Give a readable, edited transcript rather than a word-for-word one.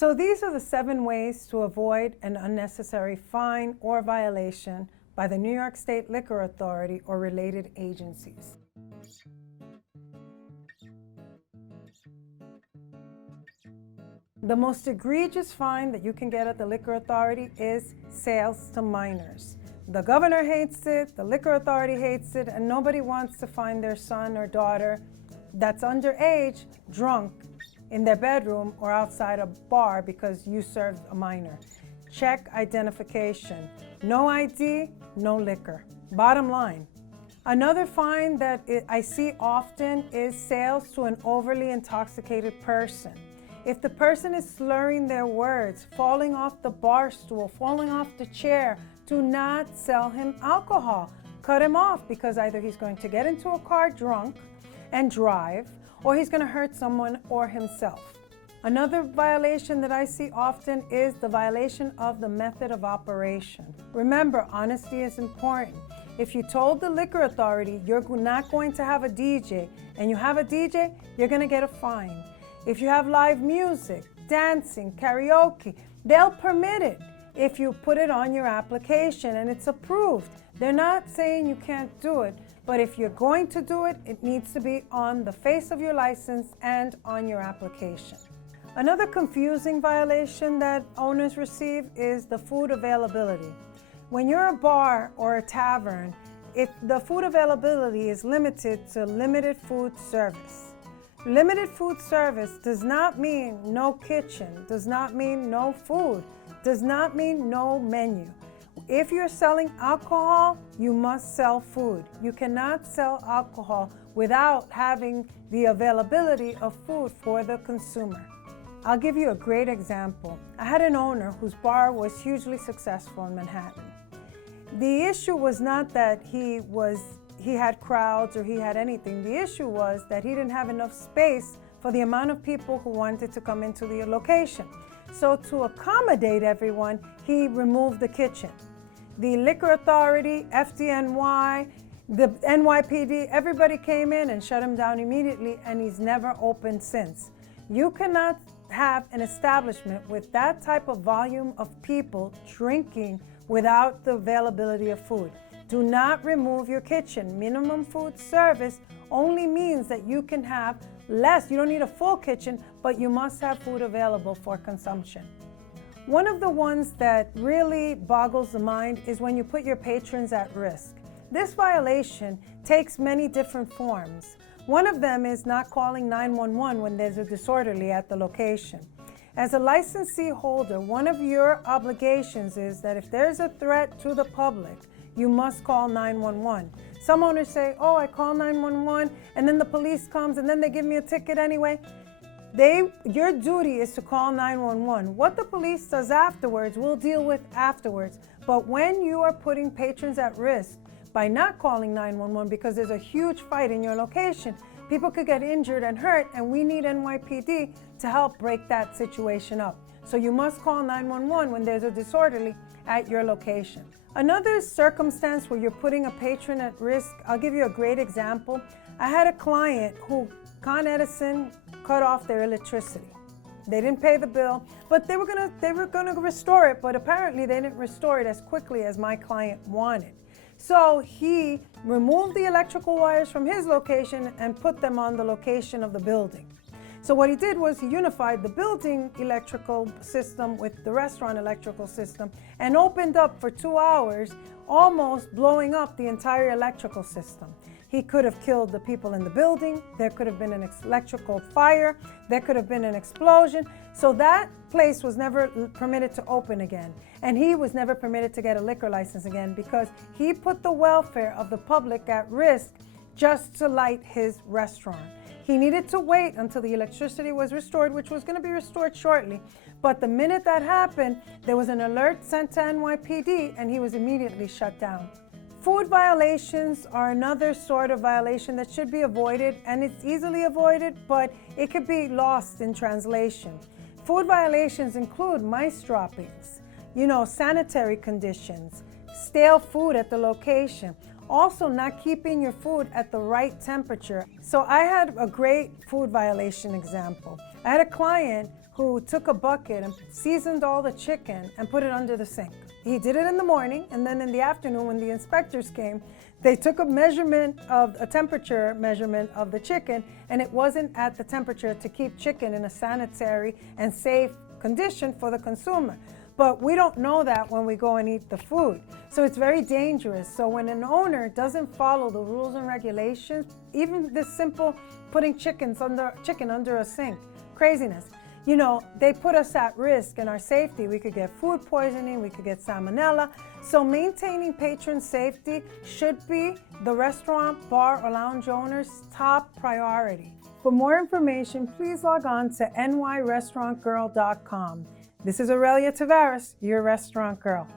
So these are the 7 ways to avoid an unnecessary fine or violation by the New York State Liquor Authority or related agencies. The most egregious fine that you can get at the Liquor Authority is sales to minors. The governor hates it, the Liquor Authority hates it, and nobody wants to find their son or daughter that's underage drunk in their bedroom or outside a bar because you served a minor. Check identification. No ID, no liquor. Bottom line. Another fine that I see often is sales to an overly intoxicated person. If the person is slurring their words, falling off the bar stool, falling off the chair, do not sell him alcohol. Cut him off, because either he's going to get into a car drunk and drive, or he's going to hurt someone or himself. Another violation that I see often is the violation of the method of operation. Remember, honesty is important. If you told the Liquor Authority you're not going to have a DJ and you have a DJ, you're going to get a fine. If you have live music, dancing, karaoke, they'll permit it if you put it on your application and it's approved. They're not saying you can't do it, but if you're going to do it, it needs to be on the face of your license and on your application. Another confusing violation that owners receive is the food availability. When you're a bar or a tavern, the food availability is limited to limited food service. Limited food service does not mean no kitchen, does not mean no food, does not mean no menu. If you're selling alcohol, you must sell food. You cannot sell alcohol without having the availability of food for the consumer. I'll give you a great example. I had an owner whose bar was hugely successful in Manhattan. The issue was not that he had crowds or he had anything. The issue was that he didn't have enough space for the amount of people who wanted to come into the location. So to accommodate everyone, he removed the kitchen. The Liquor Authority, FDNY, the NYPD, everybody came in and shut him down immediately, and he's never opened since. You cannot have an establishment with that type of volume of people drinking without the availability of food. Do not remove your kitchen. Minimum food service only means that you can have less. You don't need a full kitchen, but you must have food available for consumption. One of the ones that really boggles the mind is when you put your patrons at risk. This violation takes many different forms. One of them is not calling 911 when there's a disorderly at the location. As a licensee holder, one of your obligations is that if there's a threat to the public, you must call 911. Some owners say, oh, I call 911 and then the police comes and then they give me a ticket anyway. Your duty is to call 911. What the police does afterwards, we'll deal with afterwards. But when you are putting patrons at risk by not calling 911 because there's a huge fight in your location, people could get injured and hurt, and we need NYPD to help break that situation up. So you must call 911 when there's a disorderly at your location. Another circumstance where you're putting a patron at risk, I'll give you a great example. I had a client who Con Edison cut off their electricity. They didn't pay the bill, but they were gonna restore it, but apparently they didn't restore it as quickly as my client wanted. So he removed the electrical wires from his location and put them on the location of the building. So what he did was he unified the building electrical system with the restaurant electrical system and opened up for 2 hours, almost blowing up the entire electrical system. He could have killed the people in the building. There could have been an electrical fire. There could have been an explosion. So that place was never permitted to open again. And he was never permitted to get a liquor license again because he put the welfare of the public at risk just to light his restaurant. He needed to wait until the electricity was restored, which was going to be restored shortly. But the minute that happened, there was an alert sent to NYPD and he was immediately shut down. Food violations are another sort of violation that should be avoided, and it's easily avoided, but it could be lost in translation. Food violations include mice droppings, sanitary conditions, stale food at the location, also not keeping your food at the right temperature. So I had a great food violation example. I had a client who took a bucket and seasoned all the chicken and put it under the sink. He did it in the morning, and then in the afternoon when the inspectors came, they took a temperature measurement of the chicken, and it wasn't at the temperature to keep chicken in a sanitary and safe condition for the consumer. But we don't know that when we go and eat the food. So it's very dangerous. So when an owner doesn't follow the rules and regulations, even this simple putting chicken under a sink, craziness. You know, they put us at risk in our safety. We could get food poisoning, we could get salmonella. So maintaining patron safety should be the restaurant, bar, or lounge owner's top priority. For more information, please log on to nyrestaurantgirl.com. This is Aurelia Tavares, your restaurant girl.